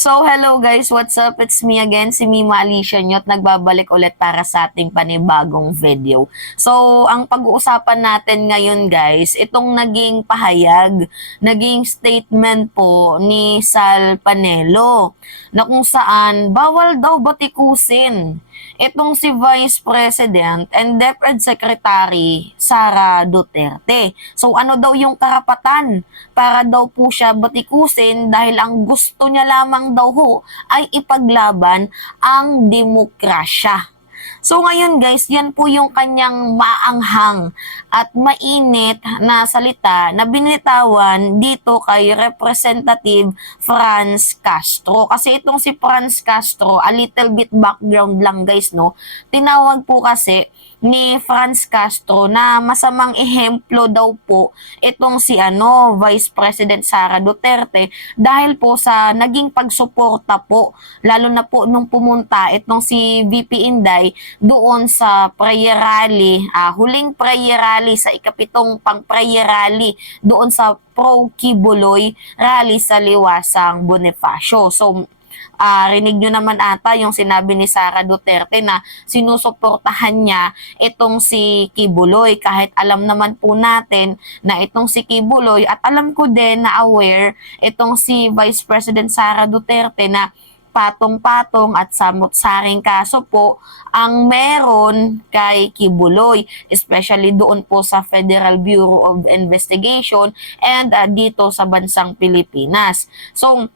So, hello guys, what's up? It's me again, si Mima Alicia nyo at nagbabalik ulit para sa ating panibagong video. So, ang pag-uusapan natin ngayon guys, itong naging pahayag, naging statement po ni Sal Panelo na kung saan bawal daw batikusin itong si Vice President and DepEd Secretary Sara Duterte. So ano daw yung karapatan para daw po siya batikusin dahil ang gusto niya lamang daw ho ay ipaglaban ang demokrasya. So ngayon guys, yan po yung kanyang maanghang at mainit na salita na binitawan dito kay Representative Franz Castro. Kasi itong si Franz Castro, a little bit background lang guys, no? Tinawag po kasi ni Franz Castro na masamang ehemplo daw po itong si Vice President Sara Duterte dahil po sa naging pagsuporta po lalo na po nung pumunta itong si VP Inday doon sa prayer rally, huling prayer rally sa ikapitong pang prayer rally doon sa Pro Kibuloy rally sa Liwasang Bonifacio. So rinig nyo naman ata yung sinabi ni Sara Duterte na sinusuportahan niya itong si Kibuloy kahit alam naman po natin na itong si Kibuloy at alam ko din na aware itong si Vice President Sara Duterte na patong-patong at samot-saring kaso po ang meron kay Kibuloy, especially doon po sa Federal Bureau of Investigation and dito sa bansang Pilipinas. So,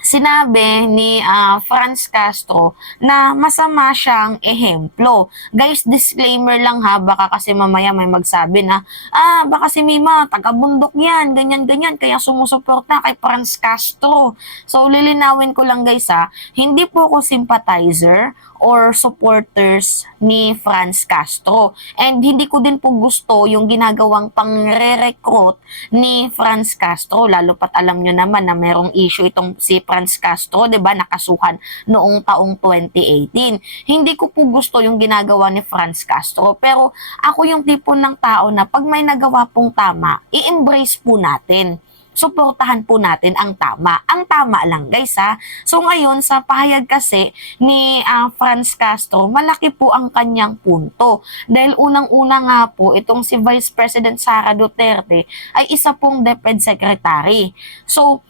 sinabi ni Franz Castro na masama siyang ehemplo. Guys, disclaimer lang ha, baka kasi mamaya may magsabi na, baka si Mima, taga-bundok yan, ganyan-ganyan, kaya sumusuporta kay Franz Castro. So, lilinawin ko lang guys ha, hindi po ako sympathizer or supporters ni Franz Castro. And hindi ko din po gusto yung ginagawang pangre-recruit ni Franz Castro, lalo pat alam nyo naman na merong issue itong si Franz Castro, 'di ba, nakasuhan noong taong 2018. Hindi ko po gusto yung ginagawa ni Franz Castro, pero ako yung tipo ng tao na pag may nagawa pong tama, i-embrace po natin. Suportahan po natin ang tama. Ang tama lang guys ha. So ngayon sa pahayag kasi ni Franz Castro, malaki po ang kanyang punto. Dahil unang-una nga po itong si Vice President Sara Duterte ay isa pong DepEd Secretary. So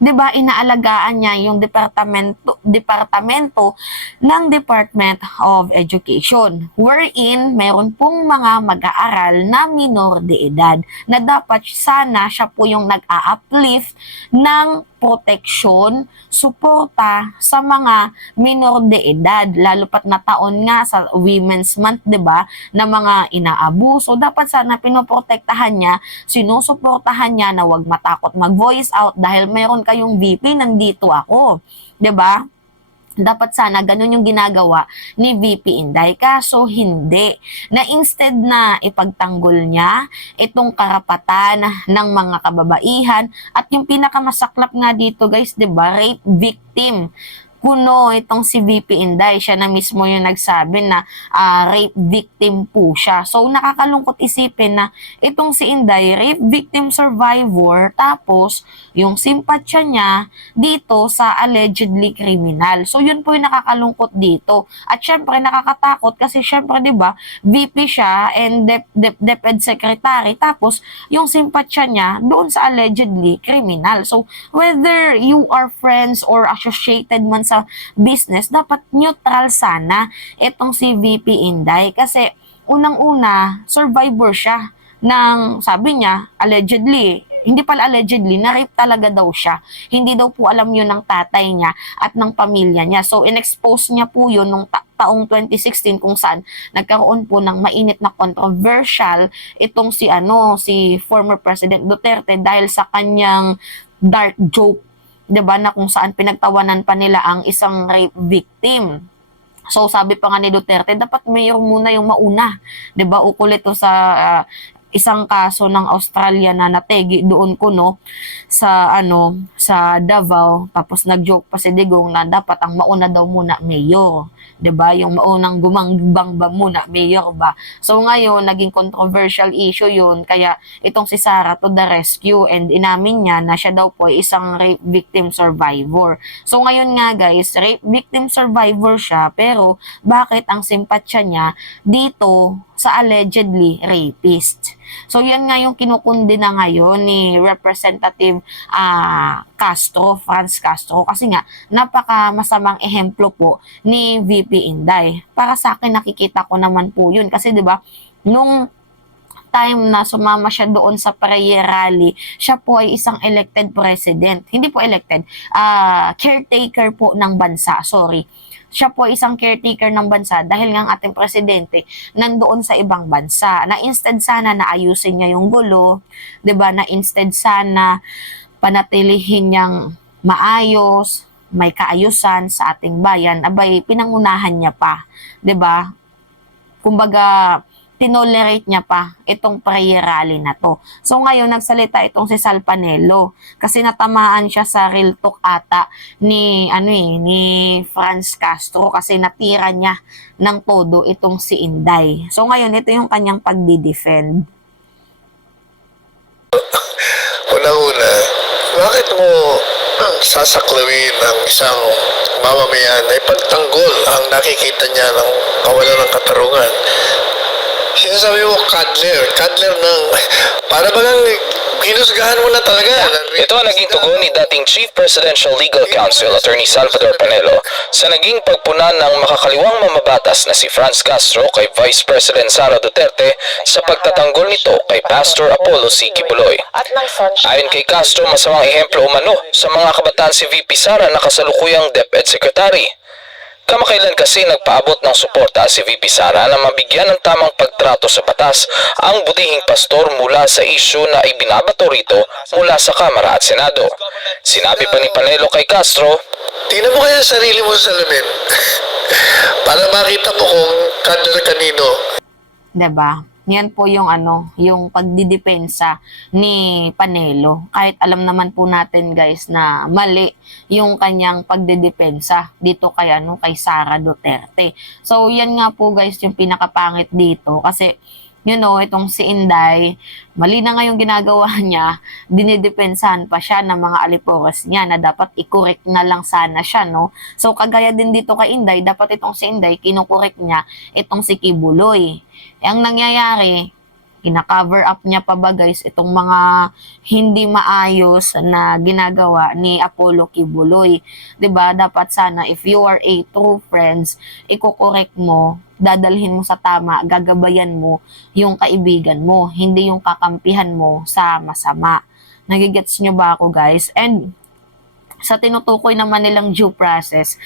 'di ba inaalagaan niya yung departamento ng Department of Education wherein meron pong mga mag-aaral na minor de edad na dapat sana siya po yung nag-a-uplift ng proteksyon, suporta sa mga minor de edad, lalo pat na taon nga sa Women's Month, 'di ba, na mga inaabuso, dapat sana pinoprotektahan niya, sinusuportahan niya na wag matakot mag-voice out dahil meron kayong VP, nandito ako, 'di ba? Dapat sana ganun yung ginagawa ni VP Inday, kaso hindi. Na instead na ipagtanggol niya itong karapatan ng mga kababaihan at yung pinakamasaklap nga dito guys, 'di ba, rape victim. Kuno itong si VP Inday, siya na mismo yung nagsabi na rape victim po siya. So nakakalungkot isipin na itong si Inday, rape victim survivor, tapos yung simpatsya niya dito sa allegedly criminal. So yun po yung nakakalungkot dito. At syempre nakakatakot kasi syempre 'di ba, VP siya and DepEd Secretary, tapos yung simpatsya niya doon sa allegedly criminal. So whether you are friends or associated man sa business, dapat neutral sana itong si VP Inday kasi unang-una, survivor siya ng, sabi niya, allegedly, hindi pala allegedly, na-rape talaga daw siya. Hindi daw po alam yun ng tatay niya at ng pamilya niya. So, in-expose niya po yun nung taong 2016 kung saan nagkaroon po ng mainit na controversial itong si former President Duterte dahil sa kanyang dark joke, 'di ba, na kung saan pinagtawanan pa nila ang isang rape victim. So sabi pa nga ni Duterte, dapat mayor muna yung mauna, 'di ba? Ukol ito sa isang kaso ng Australia na nategi doon kuno sa Davao, tapos nag-joke pa si Digong na dapat ang mauna daw muna mayor, 'di ba? Yung maunang gumangbang ba muna mayor ba? So ngayon naging controversial issue 'yun, kaya itong si Sara to the rescue, and inamin niya na siya daw po ay isang rape victim survivor. So ngayon nga guys, rape victim survivor siya, pero bakit ang simpatya niya dito sa allegedly rapist? So yan nga yung kinukundi na ngayon ni Representative Castro, Franz Castro, kasi nga napaka masamang ehemplo po ni VP Inday. Para sa akin nakikita ko naman po yun kasi 'di ba nung time na sumama siya doon sa prayer rally, siya po ay isang elected president. Hindi po elected, caretaker po ng bansa, sorry. Siya po isang caretaker ng bansa dahil nga ang ating presidente nandoon sa ibang bansa. Na instead sana na ayusin niya yung gulo, 'di ba? Na instead sana panatilihin niyang maayos, may kaayusan sa ating bayan, abay pinangunahan niya pa, 'di ba? Kumbaga tinolerate niya pa itong prayer rally na to. So ngayon nagsalita itong si Sal Panelo kasi natamaan siya sa real talk ata ni Franz Castro kasi natira niya ng todo itong si Inday. So ngayon ito yung kanyang pagdi-defend. Una-una, bakit mo sasaklawin ang isang mamamayan na ipagtanggol ang nakikita niya ng kawalan ng katarungan? Sinasabi mo, Cuddler ng, para bagang hinusgahan mo na talaga. Ito ang naging tugon ni dating Chief Presidential Legal Counsel Attorney Salvador Panelo sa naging pagpuna ng makakaliwang mamabatas na si Franz Castro kay Vice President Sara Duterte sa pagtatanggol nito kay Pastor Apollo C. Kibuloy. Ayon kay Castro, masamang ehemplo umano sa mga kabataan si VP Sara na kasalukuyang DepEd Secretary. Kamakailan kasi nagpaabot ng suporta si VP Sara na mabigyan ng tamang pagtrato sa batas ang butihing pastor mula sa isyu na ibinabato rito mula sa Kamara at Senado. Sinabi pa ni Panelo kay Castro, tingnan mo kaya sarili mo sa salamin para makita mo kung cuddler kanino. Diba? Yan po yung yung pagdidepensa ni Panelo. Kahit alam naman po natin guys na mali yung kanyang pagdidepensa dito kay Sara Duterte. So yan nga po guys yung pinakapangit dito kasi itong si Inday, mali na nga yung ginagawa niya, dinidepensahan pa siya ng mga alipores niya na dapat i-correct na lang sana siya, no? So, kagaya din dito kay Inday, dapat itong si Inday, kinukorek niya itong si Kibuloy. Ang nangyayari, kina-cover up niya pa ba guys itong mga hindi maayos na ginagawa ni Apollo Kibuloy. 'Di ba? Dapat sana if you are a true friends, iko-correct mo, dadalhin mo sa tama, gagabayan mo yung kaibigan mo, hindi yung kakampihan mo sa masama. Nagigets nyo ba ako guys? And sa tinutukoy naman nilang due process,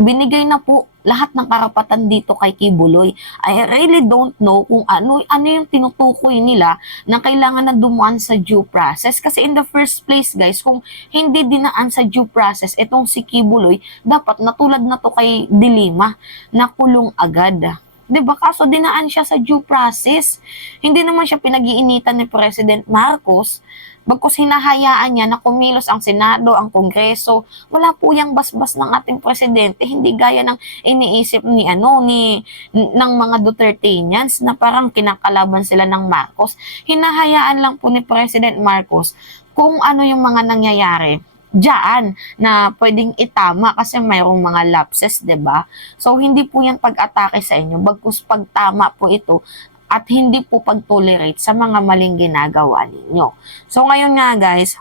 binigay na po lahat ng karapatan dito kay Kibuloy. I really don't know kung ano yung tinutukoy nila na kailangan na dumaan sa due process. Kasi in the first place guys, kung hindi dinaan sa due process, itong si Kibuloy, dapat natulad na to kay Dilima, na kulong agad. 'Di ba? Kaso dinaan siya sa due process. Hindi naman siya pinag-iinitan ni President Marcos. Bagkus hinahayaan niya na kumilos ang Senado, ang Kongreso. Wala po yang basbas ng ating presidente. Hindi gaya ng iniisip ng mga Duterteñans na parang kinakalaban sila ng Marcos. Hinahayaan lang po ni President Marcos kung ano yung mga nangyayari diyan na pwedeng itama kasi mayroong mga lapses, 'di ba? So hindi po yan pag-atake sa inyo, bagkus pagtama po ito at hindi po pag-tolerate sa mga maling ginagawa ninyo. So ngayon nga guys,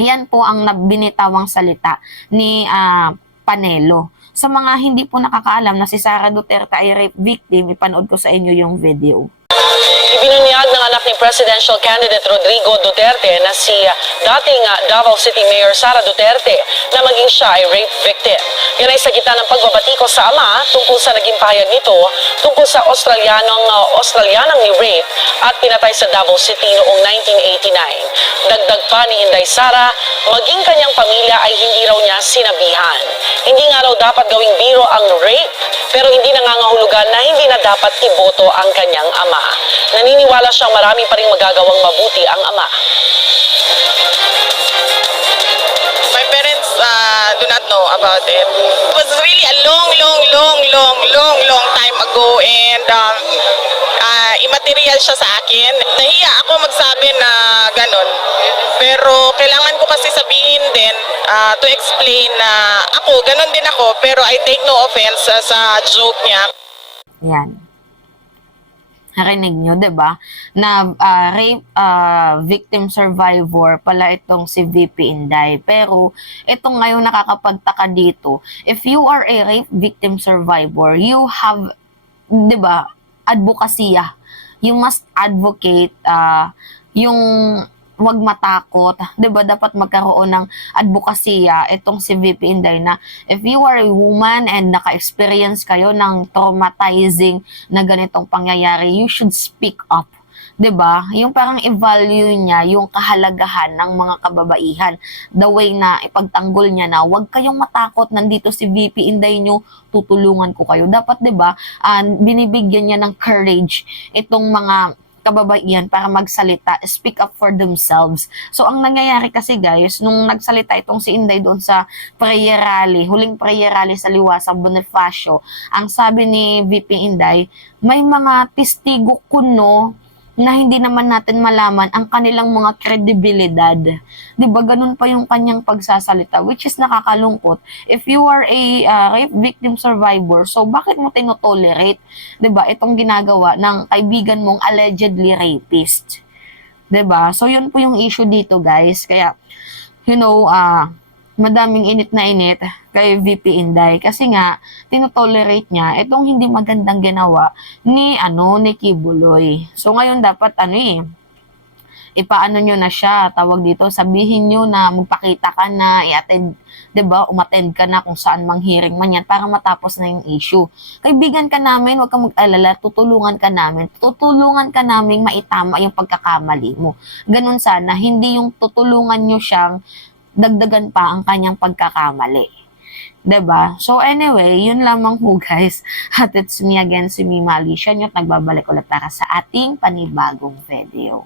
yan po ang binitawang salita ni Panelo. Sa mga hindi po nakakaalam na si Sara Duterte ay rape victim, ipanood ko sa inyo yung video. Ibinunyag ng anak ni Presidential Candidate Rodrigo Duterte na si dating Davao City Mayor Sara Duterte na maging siya ay rape victim. Yan ay sa gitna ng pagbabatiko sa ama tungkol sa naging pahayag nito tungkol sa Australianang ni rape at pinatay sa Davao City noong 1989. Dagdag pa ni Inday Sara, maging kanyang pamilya ay hindi raw niya sinabihan. Hindi nga raw dapat gawing biro ang rape, pero hindi nangangahulugan na hindi na dapat iboto ang kanyang ama. Naniniwala siyang marami pa rin magagawang mabuti ang ama. My parents do not know about it. It was really a long time ago, and immaterial siya sa akin. Nahiya ako magsabi na ganun. Pero kailangan ko kasi sabihin din to explain na ako, ganun din ako, pero I take no offense sa joke niya. Yan. Narinig nyo, 'di ba? Na rape victim survivor pala itong si VP Inday. Pero itong ngayon nakakapagtaka dito, if you are a rape victim survivor, you have, 'di ba, advokasya. You must advocate yung wag matakot, 'di ba? Dapat magkaroon ng advokasya itong si VP Inday na if you are a woman and naka-experience kayo ng traumatizing na ganitong pangyayari, you should speak up. 'Di ba? Yung parang i-value niya yung kahalagahan ng mga kababaihan. The way na ipagtanggol niya na wag kayong matakot, nandito si VP Inday nyo, tutulungan ko kayo. Dapat 'di ba? Binibigyan niya ng courage itong mga kababaihan para magsalita, speak up for themselves. So, ang nangyayari kasi guys, nung nagsalita itong si Inday doon sa prayer rally, huling prayer rally sa Liwasang Bonifacio, ang sabi ni VP Inday, may mga testigo kuno na hindi naman natin malaman ang kanilang mga kredibilidad. 'Di ba? Ganun pa yung kanyang pagsasalita, which is nakakalungkot. If you are a rape victim survivor, so bakit mo tinotolerate, 'di ba, itong ginagawa ng kaibigan mong allegedly rapist? 'Di ba? So yun po yung issue dito, guys. Kaya madaming init na init kay VP Inday kasi nga tinotolerate niya itong hindi magandang ginawa ni Kibuloy. So ngayon dapat ipaano nyo na siya, tawag dito, sabihin nyo na magpakita ka na, i-attend, 'di ba? Umattend ka na kung saan mang hearing man yan para matapos na yung issue. Kaibigan ka namin, huwag kang mag-alala, tutulungan ka namin maitama yung pagkakamali mo. Ganun sana, hindi yung tutulungan nyo siyang dagdagan pa ang kanyang pagkakamali. 'Di ba? So anyway, yun lamang po guys. At it's me again, si Mima Alicia, at nagbabalik ulit para sa ating panibagong video.